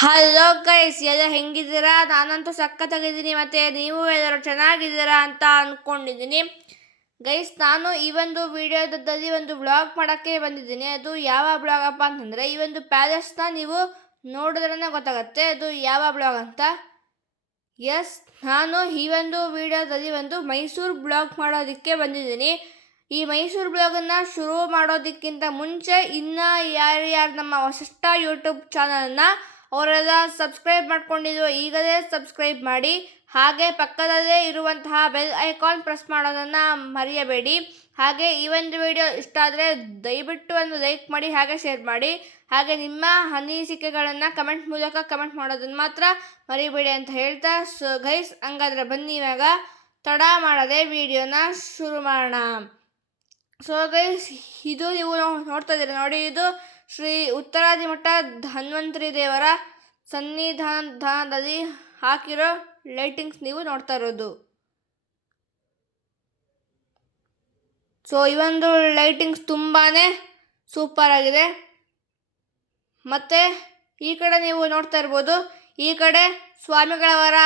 Hello guys, ಎಲ್ಲ ಹೆಂಗಿದ್ದೀರಾ? ನಾನಂತೂ ಸಖತ್ತಾಗಿದ್ದೀನಿ ಮತ್ತು ನೀವು ಎಲ್ಲರೂ ಚೆನ್ನಾಗಿದ್ದೀರಾ ಅಂತ ಅಂದ್ಕೊಂಡಿದ್ದೀನಿ. ಗೈಸ್, ನಾನು ಈ ಒಂದು ವಿಡಿಯೋದಲ್ಲಿ ಒಂದು ವ್ಲಾಗ್ ಮಾಡೋಕ್ಕೆ ಬಂದಿದ್ದೀನಿ. ಅದು ಯಾವ ವ್ಲಾಗಪ್ಪ ಅಂತಂದರೆ, ಈ ಒಂದು ಪ್ಯಾಲೇಸ್ನ ನೀವು ನೋಡಿದ್ರೇ ಗೊತ್ತಾಗುತ್ತೆ ಅದು ಯಾವ ವ್ಲಾಗ್ ಅಂತ. ಎಸ್, ನಾನು ಈ ಒಂದು ವಿಡಿಯೋದಲ್ಲಿ ಒಂದು ಮೈಸೂರು ಬ್ಲಾಗ್ ಮಾಡೋದಕ್ಕೆ ಬಂದಿದ್ದೀನಿ. ಈ ಮೈಸೂರು ಬ್ಲಾಗನ್ನು ಶುರು ಮಾಡೋದಕ್ಕಿಂತ ಮುಂಚೆ ಇನ್ನೂ ಯಾರ್ಯಾರು ನಮ್ಮ ಹೊಸ ಯೂಟ್ಯೂಬ್ ಚಾನಲ್ನ ಅವರೆಲ್ಲ ಸಬ್ಸ್ಕ್ರೈಬ್ ಮಾಡ್ಕೊಂಡಿದ್ರು, ಈಗಲೇ ಸಬ್ಸ್ಕ್ರೈಬ್ ಮಾಡಿ. ಹಾಗೆ ಪಕ್ಕದಲ್ಲೇ ಇರುವಂತಹ ಬೆಲ್ ಐಕಾನ್ ಪ್ರೆಸ್ ಮಾಡೋದನ್ನು ಮರೆಯಬೇಡಿ. ಹಾಗೆ ಈ ಒಂದು ವಿಡಿಯೋ ಇಷ್ಟ ಆದರೆ ದಯವಿಟ್ಟು ಒಂದು ಲೈಕ್ ಮಾಡಿ, ಹಾಗೆ ಶೇರ್ ಮಾಡಿ. ಹಾಗೆ ನಿಮ್ಮ ಅನಿಸಿಕೆಗಳನ್ನು ಕಮೆಂಟ್ ಮೂಲಕ ಕಮೆಂಟ್ ಮಾಡೋದನ್ನು ಮಾತ್ರ ಮರಿಬೇಡಿ ಅಂತ ಹೇಳ್ತಾ, ಸೊ ಗೈಸ್, ಹಂಗಾದ್ರೆ ಬನ್ನಿ ಇವಾಗ ತಡ ಮಾಡದೆ ವಿಡಿಯೋನ ಶುರು ಮಾಡೋಣ. ಸೊ ಗೈಸ್, ಇದು ನೀವು ನೋಡ್ತಾ ಇದ್ದೀರಿ ನೋಡಿ, ಇದು ಶ್ರೀ ಉತ್ತರಾದಿಮಠ ಧನ್ವಂತರಿ ದೇವರ ಸನ್ನಿಧಾನದಲ್ಲಿ ಹಾಕಿರೋ ಲೈಟಿಂಗ್ಸ್ ನೀವು ನೋಡ್ತಾ ಇರೋದು. ಸೊ ಈ ಒಂದು ಲೈಟಿಂಗ್ಸ್ ತುಂಬಾ ಸೂಪರ್ ಆಗಿದೆ. ಮತ್ತು ಈ ಕಡೆ ನೀವು ನೋಡ್ತಾ ಇರ್ಬೋದು, ಈ ಕಡೆ ಸ್ವಾಮಿಗಳವರ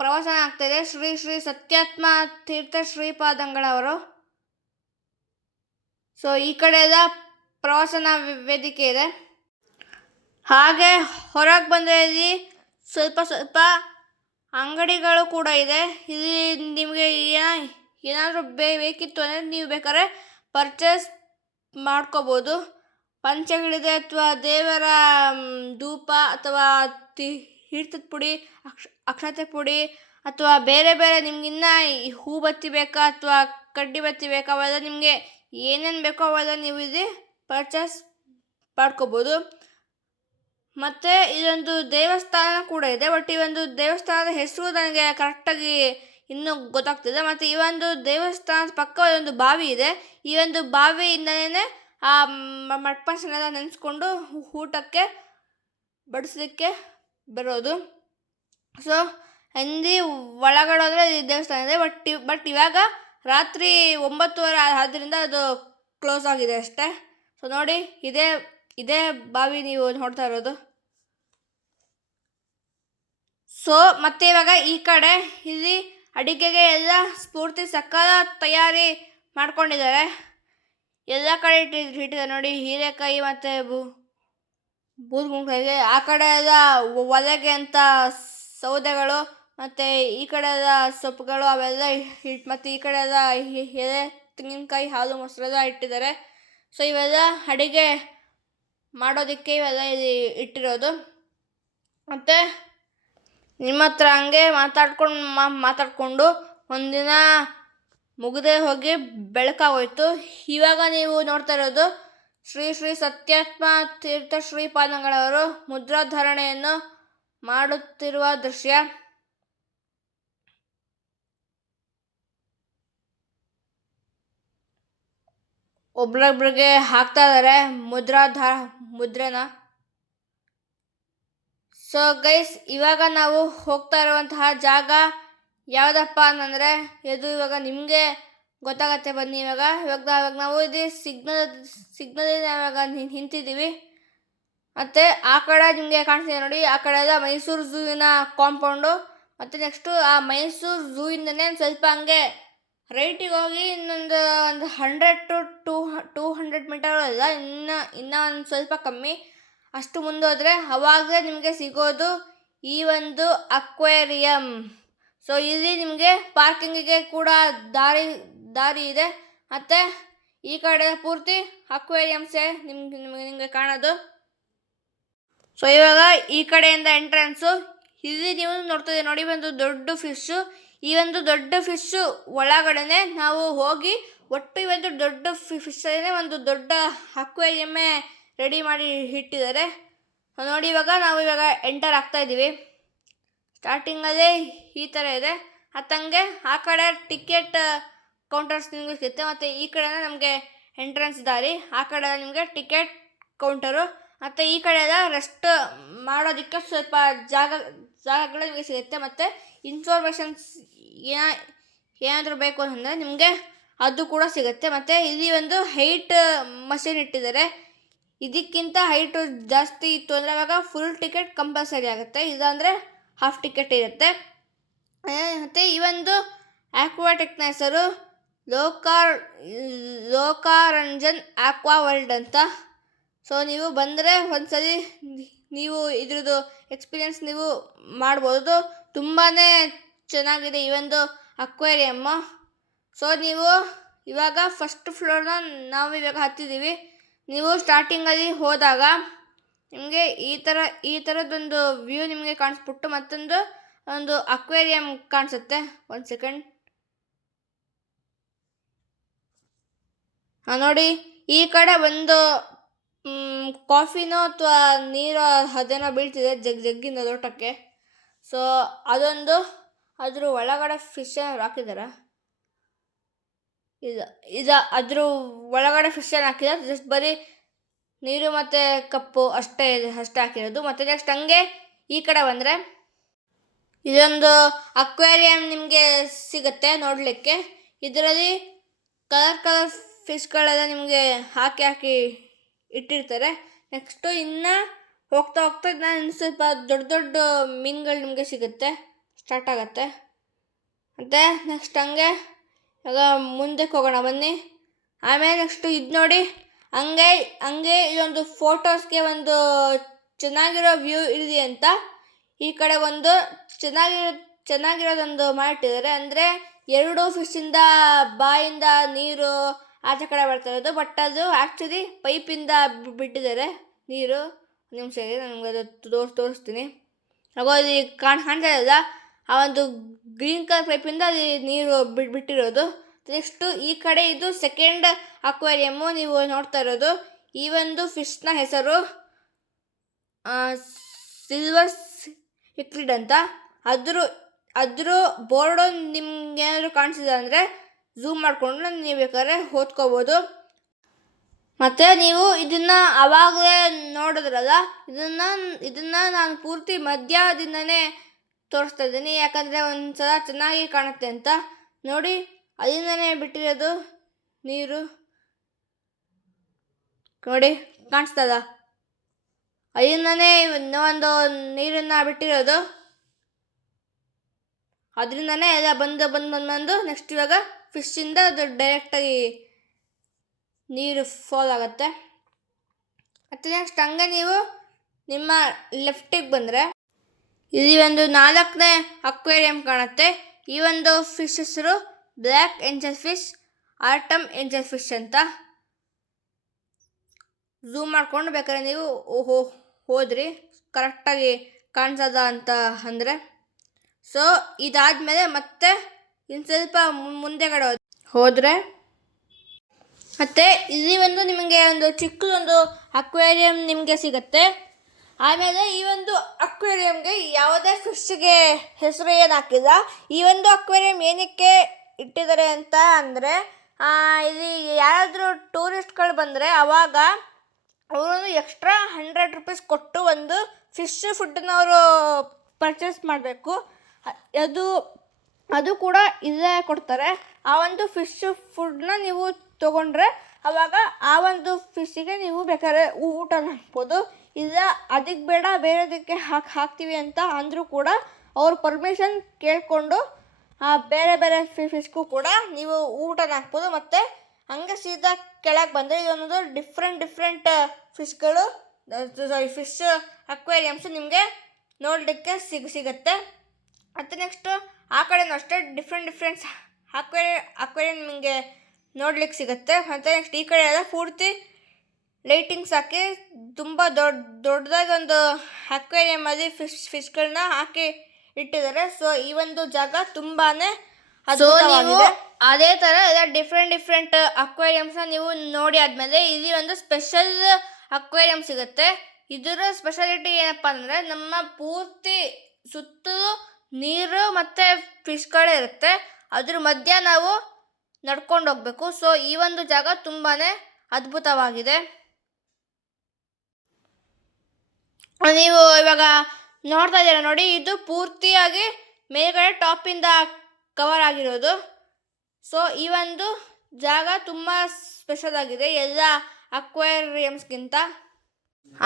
ಪ್ರವಚನ ಆಗ್ತಾಯಿದೆ. ಶ್ರೀ ಶ್ರೀ ಸತ್ಯಾತ್ಮ ತೀರ್ಥ ಶ್ರೀಪಾದಂಗಳವರು. ಸೊ ಈ ಕಡೆ ಎಲ್ಲ ಪ್ರವಚನ ವೇದಿಕೆ ಇದೆ. ಹಾಗೆ ಹೊರಗೆ ಬಂದರೆ ಇಲ್ಲಿ ಸ್ವಲ್ಪ ಅಂಗಡಿಗಳು ಕೂಡ ಇದೆ. ಇಲ್ಲಿ ನಿಮಗೆ ಏನಾದರೂ ಬೇಕಿತ್ತು ಅಂದರೆ ನೀವು ಬೇಕಾದ್ರೆ ಪರ್ಚೇಸ್ ಮಾಡ್ಕೋಬೋದು. ಪಂಚಗಳಿದೆ, ಅಥವಾ ದೇವರ ಧೂಪ, ಅಥವಾ ತೀರ್ಥದ ಪುಡಿ, ಅಕ್ಷತೆ ಪುಡಿ, ಅಥವಾ ಬೇರೆ ಬೇರೆ ನಿಮ್ಗಿನ್ನ ಹೂ ಬತ್ತಿ ಬೇಕಾ ಅಥವಾ ಕಡ್ಡಿ ಬತ್ತಿ ಬೇಕಾ, ಅವೆಲ್ಲ ನಿಮಗೆ ಏನೇನು ಬೇಕೋ ಅವೆಲ್ಲ ನೀವು ಇಲ್ಲಿ ಪರ್ಚೇಸ್ ಮಾಡ್ಕೋಬೋದು. ಮತ್ತು ಇದೊಂದು ದೇವಸ್ಥಾನ ಕೂಡ ಇದೆ. ಬಟ್ ಈ ಒಂದು ದೇವಸ್ಥಾನದ ಹೆಸರು ನನಗೆ ಕರೆಕ್ಟಾಗಿ ಇನ್ನೂ ಗೊತ್ತಾಗ್ತಿದೆ. ಮತ್ತು ಈ ಒಂದು ದೇವಸ್ಥಾನದ ಪಕ್ಕ ಒಂದು ಬಾವಿ ಇದೆ. ಈ ಒಂದು ಬಾವಿಯಿಂದಲೇ ಆ ಮಟ್ಪಸನ್ನೆಲ್ಲ ನೆನೆಸ್ಕೊಂಡು ಊಟಕ್ಕೆ ಬಡಿಸ್ಲಿಕ್ಕೆ ಬರೋದು. ಸೊ ಹಿಂದಿ ಒಳಗಡೆ ಹೋದರೆ ದೇವಸ್ಥಾನ ಇದೆ. ಬಟ್ ಇವಾಗ ರಾತ್ರಿ 9:30 ಆದ್ದರಿಂದ ಅದು ಕ್ಲೋಸ್ ಆಗಿದೆ ಅಷ್ಟೇ. ಸೊ ನೋಡಿ, ಇದೇ ಬಾವಿ ನೀವು ನೋಡ್ತಾ ಇರೋದು. ಸೊ ಮತ್ತೆ ಇವಾಗ ಈ ಕಡೆ ಇಲ್ಲಿ ಅಡಿಗೆಗೆ ಎಲ್ಲ ಸ್ಫೂರ್ತಿ ಸಕಾಲ ತಯಾರಿ ಮಾಡ್ಕೊಂಡಿದ್ದಾರೆ. ಎಲ್ಲ ಕಡೆ ಇಟ್ಟಿದ್ದಾರೆ ನೋಡಿ, ಹೀರೆಕಾಯಿ ಮತ್ತು ಬೂದ್ಗುಂಬಳಕಾಯಿಗೆ. ಆ ಕಡೆ ಎಲ್ಲ ಒಲೆಗೆ ಅಂತ ಸೌದೆಗಳು, ಮತ್ತು ಈ ಕಡೆ ಎಲ್ಲ ಸೊಪ್ಪುಗಳು ಅವೆಲ್ಲ ಮತ್ತು ಈ ಕಡೆ ಎಲ್ಲ ಎಲೆ, ತೆಂಗಿನಕಾಯಿ, ಹಾಲು, ಮೊಸರೆಲ್ಲ ಇಟ್ಟಿದ್ದಾರೆ. ಸೊ ಇವೆಲ್ಲ ಅಡಿಗೆ ಮಾಡೋದಕ್ಕೆ ಇವೆಲ್ಲ ಇಲ್ಲಿ ಇಟ್ಟಿರೋದು. ಮತ್ತು ನಿಮ್ಮ ಹತ್ರ ಹಂಗೆ ಮಾತಾಡ್ಕೊಂಡು ಒಂದಿನ ಮುಗದೆ ಹೋಗಿ ಬೆಳಕಾಗೋಯ್ತು. ಇವಾಗ ನೀವು ನೋಡ್ತಾ ಇರೋದು ಶ್ರೀ ಶ್ರೀ ಸತ್ಯಾತ್ಮ ತೀರ್ಥ ಶ್ರೀಪಾದಂಗಳವರು ಮುದ್ರಾಧಾರಣೆಯನ್ನು ಮಾಡುತ್ತಿರುವ ದೃಶ್ಯ. ಒಬ್ರೊಬ್ರಿಗೆ ಹಾಕ್ತಾ ಇದ್ದಾರೆ ಮುದ್ರೆನ. ಸೊ ಗೈಸ್, ಇವಾಗ ನಾವು ಹೋಗ್ತಾ ಇರುವಂತಹ ಜಾಗ ಯಾವುದಪ್ಪ ಅಂತಂದರೆ, ಇದು ಇವಾಗ ನಿಮಗೆ ಗೊತ್ತಾಗತ್ತೆ. ಬನ್ನಿ, ಇವಾಗ ನಾವು ಇದು ಸಿಗ್ನಲ್ ಇವಾಗ ನಿಂತಿದ್ದೀವಿ. ಮತ್ತು ಆ ಕಡೆ ನಿಮಗೆ ಕಾಣಿಸ್ತಿದೆ ನೋಡಿ, ಆ ಕಡೆ ಎಲ್ಲ ಮೈಸೂರು ಝೂವಿನ ಕಾಂಪೌಂಡು. ಮತ್ತು ನೆಕ್ಸ್ಟು ಆ ಮೈಸೂರು ಝೂಯಿಂದನೇ ಸ್ವಲ್ಪ ಹಂಗೆ ರೈಟಿಗೆ ಹೋಗಿ ಇನ್ನೊಂದು 100 to 200 ಮೀಟರ್ ಅಲ್ಲ, ಇನ್ನೂ ಒಂದು ಸ್ವಲ್ಪ ಕಮ್ಮಿ, ಅಷ್ಟು ಮುಂದೋದ್ರೆ ಅವಾಗಲೇ ನಿಮಗೆ ಸಿಗೋದು ಈ ಒಂದು ಅಕ್ವೇರಿಯಂ. ಸೊ ಇಲ್ಲಿ ನಿಮಗೆ ಪಾರ್ಕಿಂಗಿಗೆ ಕೂಡ ದಾರಿ ಇದೆ. ಮತ್ತು ಈ ಕಡೆ ಪೂರ್ತಿ ಅಕ್ವೇರಿಯಮ್ಸೇ ನಿಮಗೆ ಕಾಣೋದು. ಸೊ ಇವಾಗ ಈ ಕಡೆಯಿಂದ ಎಂಟ್ರೆನ್ಸು. ಇಲ್ಲಿ ನೀವು ನೋಡ್ತಾ ಇದ್ದೀವಿ ನೋಡಿ, ಒಂದು ದೊಡ್ಡ ಫಿಶ್ಶು. ಈ ಒಂದು ದೊಡ್ಡ ಫಿಶ್ಶು ಒಳಗಡೆ ನಾವು ಹೋಗಿ ಒಟ್ಟು ಈ ಒಂದು ದೊಡ್ಡ ಫಿಶಲ್ಲೇ ಒಂದು ದೊಡ್ಡ ಅಕ್ವೇರಿಯಮ್ಮೇ ರೆಡಿ ಮಾಡಿ ಇಟ್ಟಿದ್ದಾರೆ. ನೋಡಿ, ನಾವು ಇವಾಗ ಎಂಟರ್ ಆಗ್ತಾ ಇದ್ದೀವಿ. ಸ್ಟಾರ್ಟಿಂಗಲ್ಲೇ ಈ ಥರ ಇದೆ. ಹತ್ತಂಗೆ ಆ ಕಡೆ ಟಿಕೆಟ್ ಕೌಂಟರ್ಸ್ ನಿಮಗೆ ಸಿಗುತ್ತೆ. ಮತ್ತು ಈ ಕಡೆ ನಮಗೆ ಎಂಟ್ರೆನ್ಸ್ ದಾರಿ, ಆ ಕಡೆ ನಿಮಗೆ ಟಿಕೆಟ್ ಕೌಂಟರು. ಮತ್ತು ಈ ಕಡೆ ಎಲ್ಲ ರೆಸ್ಟ್ ಮಾಡೋದಕ್ಕೆ ಸ್ವಲ್ಪ ಜಾಗಗಳು ನಿಮಗೆ ಸಿಗುತ್ತೆ. ಮತ್ತು ಇನ್ಫಾರ್ಮೇಷನ್ಸ್ ಏನಾದರೂ ಬೇಕು ಅಂತಂದರೆ ನಿಮಗೆ ಅದು ಕೂಡ ಸಿಗುತ್ತೆ. ಮತ್ತು ಇಲ್ಲಿ ಒಂದು ಹೈಟ್ ಮಷೀನ್ ಇಟ್ಟಿದ್ದಾರೆ. ಇದಕ್ಕಿಂತ ಹೈಟು ಜಾಸ್ತಿ ಇತ್ತು ಅಂದರೆ ಅವಾಗ ಫುಲ್ ಟಿಕೆಟ್ ಕಂಪಲ್ಸರಿ ಆಗುತ್ತೆ, ಇಲ್ಲಾಂದರೆ ಹಾಫ್ ಟಿಕೆಟ್ ಇರುತ್ತೆ. ಮತ್ತು ಈ ಒಂದು ಆಕ್ವಾಟಿಕ್ನ ಹೆಸರು ಲೋಕಾರಂಜನ್ ಆಕ್ವಾ ವರ್ಲ್ಡ್ ಅಂತ. ಸೊ ನೀವು ಬಂದರೆ ಒಂದ್ಸಲಿ ನೀವು ಇದ್ರದ್ದು ಎಕ್ಸ್ಪೀರಿಯನ್ಸ್ ನೀವು ಮಾಡ್ಬೋದು. ತುಂಬಾ ಚೆನ್ನಾಗಿದೆ ಈ ಒಂದು ಅಕ್ವೇರಿಯಮ್ಮು. ಸೊ ನೀವು ಇವಾಗ ಫಸ್ಟ್ ಫ್ಲೋರ್ನ ನಾವು ಇವಾಗ ಹತ್ತಿದ್ದೀವಿ. ನೀವು ಸ್ಟಾರ್ಟಿಂಗಲ್ಲಿ ಹೋದಾಗ ನಿಮಗೆ ಈ ಥರದ್ದೊಂದು ವ್ಯೂ ನಿಮಗೆ ಕಾಣಿಸ್ಬಿಟ್ಟು ಒಂದು ಅಕ್ವೇರಿಯಂ ಕಾಣಿಸುತ್ತೆ. ಒಂದು ಸೆಕೆಂಡ್ ನೋಡಿ, ಈ ಕಡೆ ಒಂದು ಕಾಫಿನೋ ಅಥವಾ ನೀರು ಅದೇನೋ ಬೀಳ್ತಿದೆ ಜಗ್ಗಿಂದ ಲೋಟಕ್ಕೆ. ಸೊ ಅದೊಂದು ಅದ್ರ ಒಳಗಡೆ ಫಿಶ್ ಏನಾದ್ರು ಹಾಕಿದಾರ? ಅದ್ರ ಒಳಗಡೆ ಫಿಶ್ ಏನು ಹಾಕಿದ್ದಾರೆ, ಜಸ್ಟ್ ಬರೀ ನೀರು ಮತ್ತು ಕಪ್ಪು ಅಷ್ಟೇ ಹಾಕಿರೋದು. ಮತ್ತು ನೆಕ್ಸ್ಟ್ ಹಂಗೆ ಈ ಕಡೆ ಬಂದರೆ ಇದೊಂದು ಅಕ್ವೇರಿಯಂ ನಿಮಗೆ ಸಿಗುತ್ತೆ ನೋಡಲಿಕ್ಕೆ. ಇದರಲ್ಲಿ ಕಲರ್ ಫಿಶ್ಗಳೆಲ್ಲ ನಿಮಗೆ ಹಾಕಿ ಇಟ್ಟಿರ್ತಾರೆ. ನೆಕ್ಸ್ಟು ಇನ್ನು ಹೋಗ್ತಾ ಇನ್ನು ಸ್ವಲ್ಪ ದೊಡ್ಡ ಮೀನುಗಳು ನಿಮಗೆ ಸ್ಟಾರ್ಟ್ ಆಗುತ್ತೆ. ಮತ್ತು ನೆಕ್ಸ್ಟ್ ಹಂಗೆ ಇವಾಗ ಮುಂದಕ್ಕೆ ಹೋಗೋಣ ಬನ್ನಿ. ಆಮೇಲೆ ನೆಕ್ಸ್ಟು ಇದು ನೋಡಿ, ಹಂಗೆ ಇದೊಂದು ಫೋಟೋಸ್ಗೆ ಒಂದು ಚೆನ್ನಾಗಿರೋ ವ್ಯೂ ಇರಲಿ ಅಂತ ಈ ಕಡೆ ಒಂದು ಚೆನ್ನಾಗಿರೋದೊಂದು ಮಾಡಿಟ್ಟಿದ್ದಾರೆ. ಅಂದರೆ 2 ಫಿಶ್ಶಿಂದ ಬಾಯಿಂದ ನೀರು ಆಚೆ ಕಡೆ ಬರ್ತಾ ಇರೋದು, ಬಟ್ ಅದು ಆ್ಯಕ್ಚುಲಿ ಪೈಪಿಂದ ಬಿಟ್ಟಿದ್ದಾರೆ ನೀರು. ನಿಮಿಷ ನನಗೆ ಅದು ತೋರಿಸ್ತೀನಿ. ಅದು ಕಾಣ್ತಾ ಇಲ್ಲ, ಆ ಒಂದು ಗ್ರೀನ್ ಕಲರ್ ಪೈಪಿಂದ ಅಲ್ಲಿ ನೀರು ಬಿಟ್ಟಿರೋದು. ನೆಕ್ಸ್ಟು ಈ ಕಡೆ ಇದು ಸೆಕೆಂಡ್ ಅಕ್ವೇರಿಯಮ್ಮು ನೀವು ನೋಡ್ತಾ ಇರೋದು. ಈ ಒಂದು ಫಿಶ್ನ ಹೆಸರು ಸಿಲ್ವರ್ ಸಿಕ್ವಿಡ್ ಅಂತ. ಅದ್ರ ಬೋರ್ಡು ನಿಮ್ಗೆ ಏನಾದರೂ ಕಾಣಿಸಿದೆ ಅಂದರೆ ಝೂಮ್ ಮಾಡಿಕೊಂಡು ನೀವು ಬೇಕಾದ್ರೆ ಓದ್ಕೋಬೋದು. ಮತ್ತು ನೀವು ಇದನ್ನು ಆವಾಗಲೇ ನೋಡಿದ್ರಲ್ಲ, ಇದನ್ನು ನಾನು ಪೂರ್ತಿ ಮಧ್ಯದಿಂದನೇ ತೋರಿಸ್ತಾ ಇದ್ದೀನಿ, ಯಾಕಂದರೆ ಒಂದು ಸಲ ಚೆನ್ನಾಗಿ ಕಾಣುತ್ತೆ ಅಂತ. ನೋಡಿ, ಅಲ್ಲಿಂದನೇ ಬಿಟ್ಟಿರೋದು ನೀರು ನೋಡಿ, ಕಾಣಿಸ್ತದ? ಅಲ್ಲಿಂದನೇ ಒಂದು ನೀರನ್ನು ಬಿಟ್ಟಿರೋದು, ಅದರಿಂದನೇ ಎಲ್ಲ ಬಂದು ನೆಕ್ಸ್ಟ್ ಇವಾಗ ಫಿಶ್ಶಿಂದ ಅದು ಡೈರೆಕ್ಟಾಗಿ ನೀರು ಫಾಲ್ ಆಗುತ್ತೆ. ಮತ್ತು ನೆಕ್ಸ್ಟ್ ಹಂಗೆ ನೀವು ನಿಮ್ಮ ಲೆಫ್ಟಿಗೆ ಬಂದರೆ ಇಲ್ಲಿ ಒಂದು 4ನೇ ಅಕ್ವೇರಿಯಂ ಕಾಣುತ್ತೆ. ಈ ಒಂದು ಫಿಶ್ ಹೆಸರು black angel fish, atom angel fish ಅಂತ. ಝೂಮ್ ಮಾಡ್ಕೊಂಡು ಬೇಕಾದ್ರೆ ನೀವು ಹೋದ್ರಿ ಕರೆಕ್ಟಾಗಿ ಕಾಣಿಸದ ಅಂತ ಅಂದರೆ. ಸೊ ಇದಾದಮೇಲೆ ಮತ್ತೆ ಇನ್ನು ಸ್ವಲ್ಪ ಮುಂದೆಗಡೆ ಹೋದರೆ ಮತ್ತು ಇಲ್ಲಿ ಒಂದು ನಿಮಗೆ ಒಂದು ಚಿಕ್ಕದೊಂದು ಅಕ್ವೇರಿಯಂ ನಿಮಗೆ ಸಿಗುತ್ತೆ. ಆಮೇಲೆ ಈ ಒಂದು ಅಕ್ವೇರಿಯಂಗೆ ಯಾವುದೇ ಫಿಶ್ಗೆ ಹೆಸರು ಏನು ಹಾಕಿಲ್ಲ. ಈ ಒಂದು ಅಕ್ವೇರಿಯಂ ಏನಕ್ಕೆ ಇಟ್ಟಿದ್ದಾರೆ ಅಂತ ಅಂದರೆ, ಇಲ್ಲಿ ಯಾರಾದರೂ ಟೂರಿಸ್ಟ್ಗಳು ಬಂದರೆ ಅವಾಗ ಅವರು ಎಕ್ಸ್ಟ್ರಾ 100 ರೂಪೀಸ್ ಕೊಟ್ಟು ಒಂದು ಫಿಶ್ ಫುಡ್ಡನ್ನ ಅವರು ಪರ್ಚೇಸ್ ಮಾಡಬೇಕು. ಅದು ಕೂಡ ಇಲ್ಲೇ ಕೊಡ್ತಾರೆ. ಆ ಒಂದು ಫಿಶ್ ಫುಡ್ನ ನೀವು ತೊಗೊಂಡ್ರೆ ಆವಾಗ ಆ ಒಂದು ಫಿಶ್ಶಿಗೆ ನೀವು ಬೇಕಾದ್ರೆ ಊಟನ ಹಾಕ್ಬೋದು. ಇಲ್ಲ ಅದಕ್ಕೆ ಬೇಡ ಬೇರೆದಕ್ಕೆ ಹಾಕ್ತೀವಿ ಅಂತ ಅಂದರೂ ಕೂಡ ಅವ್ರ ಪರ್ಮಿಷನ್ ಕೇಳಿಕೊಂಡು ಬೇರೆ ಫಿಶ್ಗೂ ಕೂಡ ನೀವು ಊಟನ ಹಾಕ್ಬೋದು. ಮತ್ತು ಹಂಗೆ ಸೀದಾ ಕೆಳಗೆ ಬಂದರೆ ಇದೊಂದು ಡಿಫ್ರೆಂಟ್ ಫಿಶ್ಗಳು ಫಿಶ್ ಅಕ್ವೇರಿಯಮ್ಸ್ ನಿಮಗೆ ನೋಡಲಿಕ್ಕೆ ಸಿಗುತ್ತೆ. ಮತ್ತು ನೆಕ್ಸ್ಟು ಆ ಕಡೆನೂ ಅಷ್ಟೇ ಡಿಫ್ರೆಂಟ್ ಅಕ್ವೇರಿಯಂ ನಿಮಗೆ ನೋಡ್ಲಿಕ್ಕೆ ಸಿಗುತ್ತೆ. ಮತ್ತು ನೆಕ್ಸ್ಟ್ ಈ ಕಡೆ ಎಲ್ಲ ಪೂರ್ತಿ ಲೈಟಿಂಗ್ಸ್ ಹಾಕಿ ತುಂಬ ದೊಡ್ಡದಾಗಿ ಒಂದು ಅಕ್ವೇರಿಯಮಲ್ಲಿ ಫಿಶ್ಗಳನ್ನ ಹಾಕಿ ಇಟ್ಟಿದ್ದಾರೆ. ಸೊ ಈ ಒಂದು ಜಾಗ ತುಂಬಾ ಅದ್ಭುತವಾಗಿದೆ. ಅದೇ ಥರ ಎಲ್ಲ ಡಿಫ್ರೆಂಟ್ ಅಕ್ವೇರಿಯಮ್ಸ್ನ ನೀವು ನೋಡಿ ಆದಮೇಲೆ ಇಲ್ಲಿ ಒಂದು ಸ್ಪೆಷಲ್ ಅಕ್ವೇರಿಯಂ ಸಿಗುತ್ತೆ. ಇದರ ಸ್ಪೆಷಾಲಿಟಿ ಏನಪ್ಪ ಅಂದರೆ, ನಮ್ಮ ಪೂರ್ತಿ ಸುತ್ತಲೂ ನೀರು ಮತ್ತು ಫಿಶ್ಗಳೇ ಇರುತ್ತೆ. ಅದ್ರ ಮಧ್ಯ ನಾವು ನಡ್ಕೊಂಡು ಹೋಗ್ಬೇಕು. ಸೊ ಈ ಒಂದು ಜಾಗ ತುಂಬಾ ಅದ್ಭುತವಾಗಿದೆ. ನೀವು ಇವಾಗ ನೋಡ್ತಾ ಇದ್ದೀರಾ ನೋಡಿ, ಇದು ಪೂರ್ತಿಯಾಗಿ ಮೇಲ್ಗಡೆ ಟಾಪಿಂದ ಕವರ್ ಆಗಿರೋದು. ಸೊ ಈ ಒಂದು ಜಾಗ ತುಂಬ ಸ್ಪೆಷಲ್ ಆಗಿದೆ ಎಲ್ಲ ಅಕ್ವೇರಿಯಮ್ಸ್ಗಿಂತ.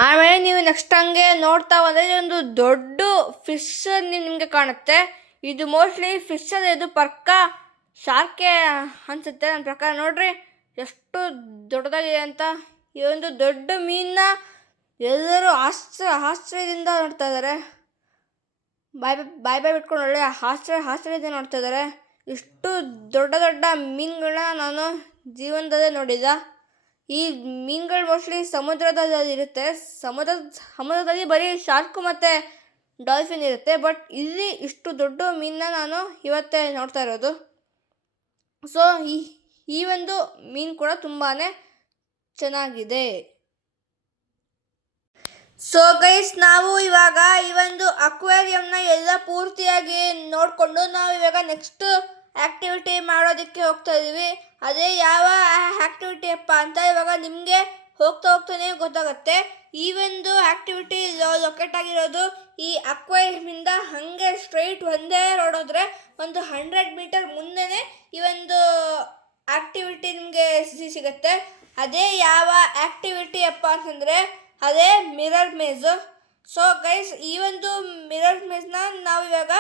ಆಮೇಲೆ ನೀವು ನೆಕ್ಸ್ಟ್ ಹಂಗೆ ನೋಡ್ತಾ ಬಂದರೆ ಒಂದು ದೊಡ್ಡ ಫಿಶ್ ನಿಮಗೆ ಕಾಣುತ್ತೆ. ಇದು ಮೋಸ್ಟ್ಲಿ ಫಿಶ್ ಅಲ್ಲ, ಇದು ಪಕ್ಕ ಶಾರ್ಕೆ ಅನಿಸುತ್ತೆ ನನ್ನ ಪ್ರಕಾರ. ನೋಡ್ರಿ ಎಷ್ಟು ದೊಡ್ಡದಾಗಿದೆ ಅಂತ. ಈ ಒಂದು ದೊಡ್ಡ ಮೀನನ್ನ ಎಲ್ಲರೂ ಆಶ್ಚರ್ಯದಿಂದ ನೋಡ್ತಾ ಇದ್ದಾರೆ. ಬಾಯ್ ಬಿಟ್ಕೊಂಡು ಒಳ್ಳೆ ಆಶ್ಚರ್ಯದಿಂದ ನೋಡ್ತಾ ಇದ್ದಾರೆ. ಇಷ್ಟು ದೊಡ್ಡ ದೊಡ್ಡ ಮೀನುಗಳನ್ನ ನಾನು ಜೀವನದಲ್ಲೇ ನೋಡಿದ. ಈ ಮೀನುಗಳು ಮೋಸ್ಟ್ಲಿ ಸಮುದ್ರದಲ್ಲಿ ಇರುತ್ತೆ. ಸಮುದ್ರದಲ್ಲಿ ಬರೀ ಶಾರ್ಕು ಮತ್ತು ಡಾಲ್ಫಿನ್ ಇರುತ್ತೆ. ಬಟ್ ಇಲ್ಲಿ ಇಷ್ಟು ದೊಡ್ಡ ಮೀನನ್ನ ನಾನು ಇವತ್ತೇ ನೋಡ್ತಾ ಇರೋದು. ಸೊ ಈ ಒಂದು ಮೀನು ಕೂಡ ತುಂಬಾ ಚೆನ್ನಾಗಿದೆ. ಸೊ ಗೈಸ್, ನಾವು ಇವಾಗ ಈ ಒಂದು ಅಕ್ವೇರಿಯಂನ ಎಲ್ಲ ಪೂರ್ತಿಯಾಗಿ ನೋಡಿಕೊಂಡು ನಾವು ಇವಾಗ ನೆಕ್ಸ್ಟ್ ಆ್ಯಕ್ಟಿವಿಟಿ ಮಾಡೋದಕ್ಕೆ ಹೋಗ್ತಾ ಇದ್ದೀವಿ. ಅದೇ ಯಾವ ಆ್ಯಕ್ಟಿವಿಟಿ ಅಪ್ಪ ಅಂತ ಇವಾಗ ನಿಮಗೆ ಹೋಗ್ತಾನೆ ಗೊತ್ತಾಗುತ್ತೆ. ಈ ಒಂದು ಆ್ಯಕ್ಟಿವಿಟಿ ಲೊಕೇಟ್ ಆಗಿರೋದು ಈ ಅಕ್ವೇರಿಯಮಿಂದ ಹಾಗೆ ಸ್ಟ್ರೈಟ್ ಒಂದೇ ರೋಡ್ ಹೋದರೆ ಒಂದು 100 ಮೀಟರ್ ಮುಂದೆನೇ ಈ ಒಂದು ಆ್ಯಕ್ಟಿವಿಟಿ ನಿಮಗೆ ಸಿಗುತ್ತೆ. ಅದೇ ಯಾವ ಆ್ಯಕ್ಟಿವಿಟಿ ಅಪ್ಪ ಅಂತಂದರೆ ಅದೇ ಮಿರರ್ ಮೇಜು. ಸೊ ಗೈಸ್, ಈ ಒಂದು ಮಿರರ್ ಮೇಜ್ನ ನಾವು ಇವಾಗ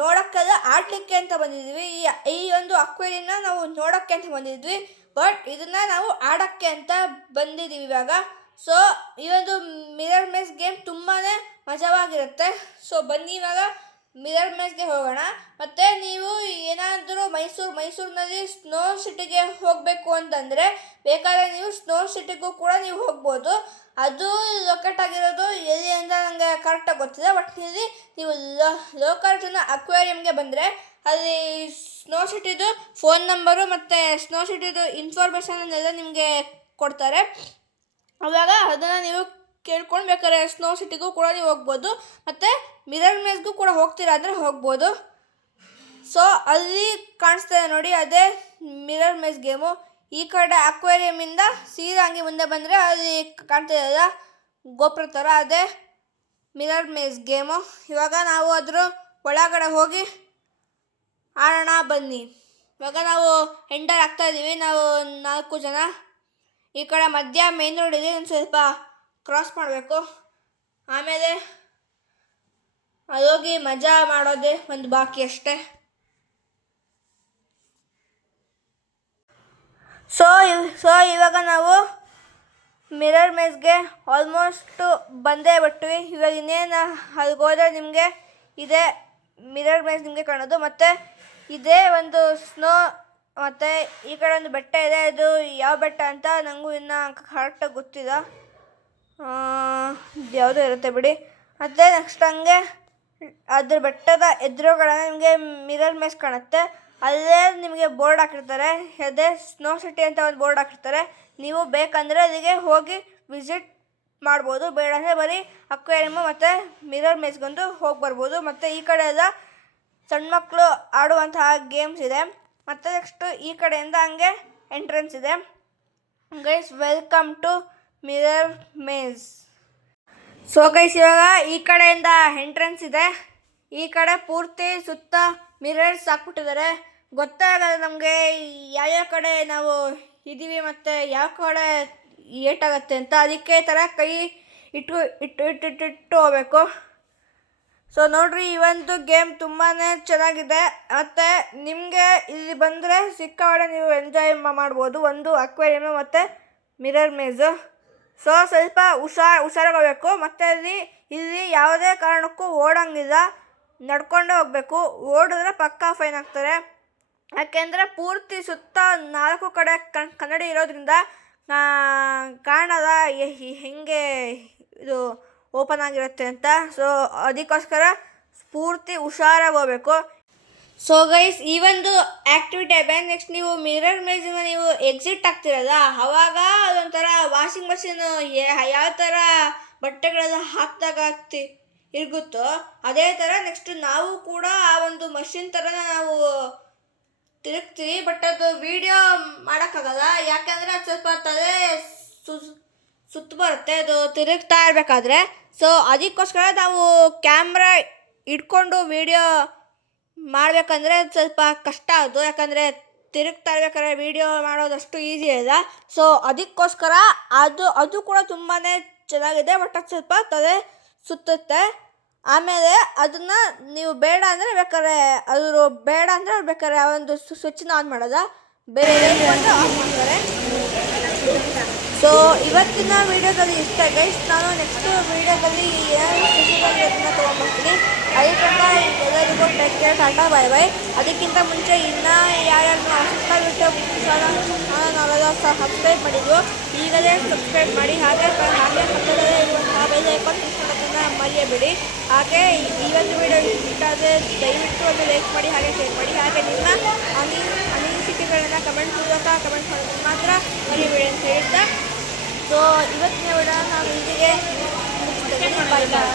ನೋಡೋಕ್ಕಲ್ಲ, ಆಡಲಿಕ್ಕೆ ಅಂತ ಬಂದಿದ್ವಿ. ಈ ಒಂದು ಅಕ್ವೇರಿಯಂನ ನಾವು ನೋಡೋಕ್ಕೆ ಅಂತ ಬಂದಿದ್ವಿ. ಬಟ್ ಇದನ್ನು ನಾವು ಆಡೋಕ್ಕೆ ಅಂತ ಬಂದಿದ್ದೀವಿ ಇವಾಗ. ಸೊ ಈ ಒಂದು ಮಿರರ್ ಮೇಜ್ ಗೇಮ್ ತುಂಬಾ ಮಜವಾಗಿರುತ್ತೆ. ಸೊ ಬನ್ನಿ ಇವಾಗ ಮಿರರ್ ಮೇಜ್ಗೆ ಹೋಗೋಣ. ಮತ್ತು ನೀವು ಏನಾದರೂ ಮೈಸೂರಿನಲ್ಲಿ ಸ್ನೋ ಸಿಟಿಗೆ ಹೋಗಬೇಕು ಅಂತಂದರೆ ಬೇಕಾದರೆ ನೀವು ಸ್ನೋ ಸಿಟಿಗೂ ಕೂಡ ನೀವು ಹೋಗ್ಬೋದು. ಅದು ಲೊಕೇಟ್ ಆಗಿರೋದು ಎಲ್ಲಿ ಅಂತ ನನಗೆ ಕರೆಕ್ಟಾಗಿ ಗೊತ್ತಿಲ್ಲ. ಬಟ್ ಇಲ್ಲಿ ನೀವು ಲೋಕಲ್ ಅಕ್ವೇರಿಯಂಗೆ ಬಂದರೆ ಅಲ್ಲಿ ಸ್ನೋ ಸಿಟಿದು ಫೋನ್ ನಂಬರು ಮತ್ತು ಸ್ನೋ ಸಿಟಿದು ಇನ್ಫಾರ್ಮೇಷನ್ನೆಲ್ಲ ನಿಮಗೆ ಕೊಡ್ತಾರೆ. ಆವಾಗ ಅದನ್ನು ನೀವು ಕೇಳ್ಕೊಂಡು ಬೇಕಾದ್ರೆ ಸ್ನೋ ಸಿಟಿಗೂ ಕೂಡ ನೀವು ಹೋಗ್ಬೋದು. ಮತ್ತು ಮಿರರ್ ಮೇಜ್ಗೂ ಕೂಡ ಹೋಗ್ತೀರಾ ಅಂದರೆ ಹೋಗ್ಬೋದು. ಸೊ ಅಲ್ಲಿ ಕಾಣಿಸ್ತಾ ಇದೆ ನೋಡಿ, ಅದೇ ಮಿರರ್ ಮೇಜ್ ಗೇಮು. ಈ ಕಡೆ ಅಕ್ವೇರಿಯಮಿಂದ ಸೀದಾ ಹಂಗೆ ಮುಂದೆ ಬಂದರೆ ಅಲ್ಲಿ ಕಾಣ್ತಾ ಇದೆಯಲ್ಲ ಗೋಪುರ ಥರ, ಅದೇ ಮಿರರ್ ಮೇಜ್ ಗೇಮು. ಇವಾಗ ನಾವು ಅದ್ರ ಒಳಗಡೆ ಹೋಗಿ ಆಡೋಣ ಬನ್ನಿ. ಇವಾಗ ನಾವು ಎಂಟರ್ ಆಗ್ತಾ ಇದ್ದೀವಿ. ನಾವು 4 ಜನ. ಈ ಕಡೆ ಮಧ್ಯ ಮೇನ್ ರೋಡ್ ಇದೆ, ಒಂದು ಸ್ವಲ್ಪ ಕ್ರಾಸ್ ಮಾಡಬೇಕು. ಆಮೇಲೆ ಅದೋಗಿ ಮಜಾ ಮಾಡೋದೇ ಒಂದು ಬಾಕಿ ಅಷ್ಟೇ. ಸೊ ಇವಾಗ ನಾವು ಮಿರರ್ ಮೇಜ್ಗೆ ಆಲ್ಮೋಸ್ಟು ಬಂದೇ ಬಿಟ್ವಿ. ಇವಾಗ ಇನ್ನೇನು ಅಲ್ಲಿಗೆ ಹೋದರೆ ನಿಮಗೆ ಇದೇ ಮಿರರ್ ಮೇಜ್ ನಿಮಗೆ ಕಾಣೋದು. ಮತ್ತು ಇದೇ ಒಂದು ಸ್ನೋ, ಮತ್ತು ಈ ಕಡೆ ಒಂದು ಬೆಟ್ಟ ಇದೆ. ಅದು ಯಾವ ಬೆಟ್ಟ ಅಂತ ನನಗೂ ಇನ್ನೂ ಕರೆಕ್ಟಾಗಿ ಗೊತ್ತಿಲ್ಲ. ಯಾವುದೋ ಇರುತ್ತೆ ಬಿಡಿ. ಮತ್ತು ನೆಕ್ಸ್ಟ್ ಹಂಗೆ ಅದ್ರ ಬೆಟ್ಟದ ಎದುರುಗಡೆ ನಿಮಗೆ ಮಿರರ್ ಮೇಜ್ ಕಾಣುತ್ತೆ. ಅಲ್ಲೇ ನಿಮಗೆ ಬೋರ್ಡ್ ಹಾಕಿರ್ತಾರೆ, ಅದೇ ಸ್ನೋ ಸಿಟಿ ಅಂತ ಒಂದು ಬೋರ್ಡ್ ಹಾಕಿರ್ತಾರೆ. ನೀವು ಬೇಕಂದರೆ ಅಲ್ಲಿಗೆ ಹೋಗಿ ವಿಸಿಟ್ ಮಾಡ್ಬೋದು. ಬೇಡ ಅಂದರೆ ಬರೀ ಅಕ್ವೇರಿಯಮ್ ಮತ್ತು ಮಿರರ್ ಮೇಜ್ಗೊಂದು ಹೋಗಿ ಬರ್ಬೋದು. ಮತ್ತು ಈ ಕಡೆ ಎಲ್ಲ ಸಣ್ಣ ಮಕ್ಕಳು ಆಡುವಂತಹ ಗೇಮ್ಸ್ ಇದೆ. ಮತ್ತು ನೆಕ್ಸ್ಟು ಈ ಕಡೆಯಿಂದ ಹಂಗೆ ಎಂಟ್ರೆನ್ಸ್ ಇದೆ. Guys, welcome to mirror maze. So guys, ಇವಾಗ ಈ ಕಡೆಯಿಂದ ಎಂಟ್ರೆನ್ಸ್ ಇದೆ. ಈ ಕಡೆ ಪೂರ್ತಿ ಸುತ್ತ ಮಿರರ್ಸ್ ಹಾಕ್ಬಿಟ್ಟಿದ್ದಾರೆ. ಗೊತ್ತಾಗಲ್ಲ ನಮಗೆ ಯಾವ್ಯಾವ ಕಡೆ ನಾವು ಇದ್ದೀವಿ ಮತ್ತು ಯಾವ ಕಡೆ ಏಟಾಗತ್ತೆ ಅಂತ. ಅದಕ್ಕೆ ಥರ ಕೈ ಇಟ್ಟು ಹೋಗ್ಬೇಕು. ಸೊ ನೋಡ್ರಿ, ಈ ಒಂದು ಗೇಮ್ ತುಂಬಾ ಚೆನ್ನಾಗಿದೆ. ಮತ್ತು ನಿಮಗೆ ಇಲ್ಲಿ ಬಂದರೆ ಸಿಕ್ಕಾಪಟ್ಟೆ ನೀವು ಎಂಜಾಯ್ ಮಾಡ್ಬೋದು. ಒಂದು ಅಕ್ವೇರಿಯಮ್ ಮತ್ತು ಮಿರರ್ ಮೇಜು. ಸೊ ಸ್ವಲ್ಪ ಹುಷಾರಾಗಬೇಕು. ಮತ್ತು ಇಲ್ಲಿ ಯಾವುದೇ ಕಾರಣಕ್ಕೂ ಓಡೋಂಗಿಲ್ಲ, ನಡ್ಕೊಂಡೇ ಹೋಗಬೇಕು. ಓಡಿದ್ರೆ ಪಕ್ಕಾ ಫೈನ್ ಹಾಕ್ತಾರೆ. ಯಾಕೆಂದರೆ ಪೂರ್ತಿ ಸುತ್ತ 4 ಕಡೆ ಕನ್ನಡಿ ಇರೋದ್ರಿಂದ ಕಾಣಲ್ಲ ಹೆಂಗೆ ಇದು ಓಪನ್ ಆಗಿರುತ್ತೆ ಅಂತ. ಸೊ ಅದಕ್ಕೋಸ್ಕರ ಪೂರ್ತಿ ಹುಷಾರಾಗಿ ಹೋಗ್ಬೇಕು. ಸೊ ಗೈಸ್, ಈ ಒಂದು ಆ್ಯಕ್ಟಿವಿಟಿ ಆಗಿದೆ. ನೆಕ್ಸ್ಟ್ ನೀವು ಮಿರರ್ ಮೇಜಿಂದ ನೀವು ಎಕ್ಸಿಟ್ ಆಗ್ತಿರಲ್ಲ, ಆವಾಗ ಅದೊಂಥರ ವಾಷಿಂಗ್ ಮಷೀನ್ ಯಾವ ಥರ ಬಟ್ಟೆಗಳೆಲ್ಲ ಹಾಕಿದಾಗ ಇರುತ್ತೋ ಅದೇ ಥರ ನೆಕ್ಸ್ಟ್ ನಾವು ಕೂಡ ಆ ಒಂದು ಮಷಿನ್ ಥರನ ನಾವು ತಿರುಗ್ತೀವಿ. ಬಟ್ ಅದು ವಿಡಿಯೋ ಮಾಡೋಕ್ಕಾಗಲ್ಲ, ಯಾಕಂದರೆ ಅದು ಸ್ವಲ್ಪ ತಲೆ ಸುತ್ತು ಬರುತ್ತೆ ಅದು ತಿರುಗ್ತಾ ಇರಬೇಕಾದ್ರೆ. ಸೊ ಅದಕ್ಕೋಸ್ಕರ ನಾವು ಕ್ಯಾಮ್ರಾ ಇಟ್ಕೊಂಡು ವಿಡಿಯೋ ಮಾಡಬೇಕಂದ್ರೆ ಸ್ವಲ್ಪ ಕಷ್ಟ ಅದು. ಯಾಕಂದರೆ ತಿರುಗ್ತಾ ಇರ್ಬೇಕಾದ್ರೆ ವೀಡಿಯೋ ಮಾಡೋದಷ್ಟು ಈಸಿ ಇಲ್ಲ. ಸೊ ಅದಕ್ಕೋಸ್ಕರ ಅದು ಕೂಡ ತುಂಬಾ ಚೆನ್ನಾಗಿದೆ. ಬಟ್ ಅದು ಸ್ವಲ್ಪ ತಲೆ ಸುತ್ತುತ್ತೆ. ಆಮೇಲೆ ಅದನ್ನು ನೀವು ಬೇಡ ಅಂದರೆ ಬೇಕಾದ್ರೆ ಆ ಒಂದು ಸ್ವಿಚ್ನ ಆನ್ ಮಾಡೋದ, ಬೇರೆ ಆನ್ ಮಾಡ್ತಾರೆ. ಸೊ ಇವತ್ತಿನ ವೀಡಿಯೋದಲ್ಲಿ ಇಷ್ಟ ಗೈಸ್. ನಾನು ನೆಕ್ಸ್ಟ್ ವೀಡಿಯೋದಲ್ಲಿ ಏನಾದರೂ ಸ್ಪೆಷಲ್ ತೊಗೊಂಡ್ಬರ್ತೀನಿ. ಅದಕ್ಕೆ ತನಕ ಎಲ್ಲರಿಗೂ take care, Tata, bye bye. ಅದಕ್ಕಿಂತ ಮುಂಚೆ ಇನ್ನೂ ಯಾರ್ಯಾರು ಯೂಟ್ಯೂಬ್ ಚಾನಲ್ನೆಲ್ಲ ಸಬ್ಸ್ಕ್ರೈಬ್ ಮಾಡಿದ್ರು, ಈಗಲೇ ಸಬ್ಸ್ಕ್ರೈಬ್ ಮಾಡಿ. ಹಾಗೆ ಪಕ್ಕದಲ್ಲೇ ಇರುವಂತಹ ಬೆಲ್ ಐಕಾನ್ ಕ್ಲಿಕ್ ಮಾಡೋದನ್ನು ಮರೆಯಬೇಡಿ. ಹಾಗೆ ಈ ಒಂದು ವೀಡಿಯೋ ಇಷ್ಟ ಆದರೆ ದಯವಿಟ್ಟು ಒಂದು ಲೈಕ್ ಮಾಡಿ, ಹಾಗೆ ಶೇರ್ ಮಾಡಿ. ಹಾಗೆ ನಿಮ್ಮ ಅನಿಸಿಕೆಗಳನ್ನು ಕಮೆಂಟ್ ಮಾಡೋದನ್ನು ಮಾತ್ರ ಮರೆಯಬೇಡಿ ಅಂತ ಹೇಳ್ತಾ, ಸೊ ಇವತ್ತಿನ ವಿಡಿಯೋ ನಾನು ಇಲ್ಲಿಗೆ ಮುಗಿಸ್ತೇನೆ. ಬಾಯ್ ಬಾಯ್.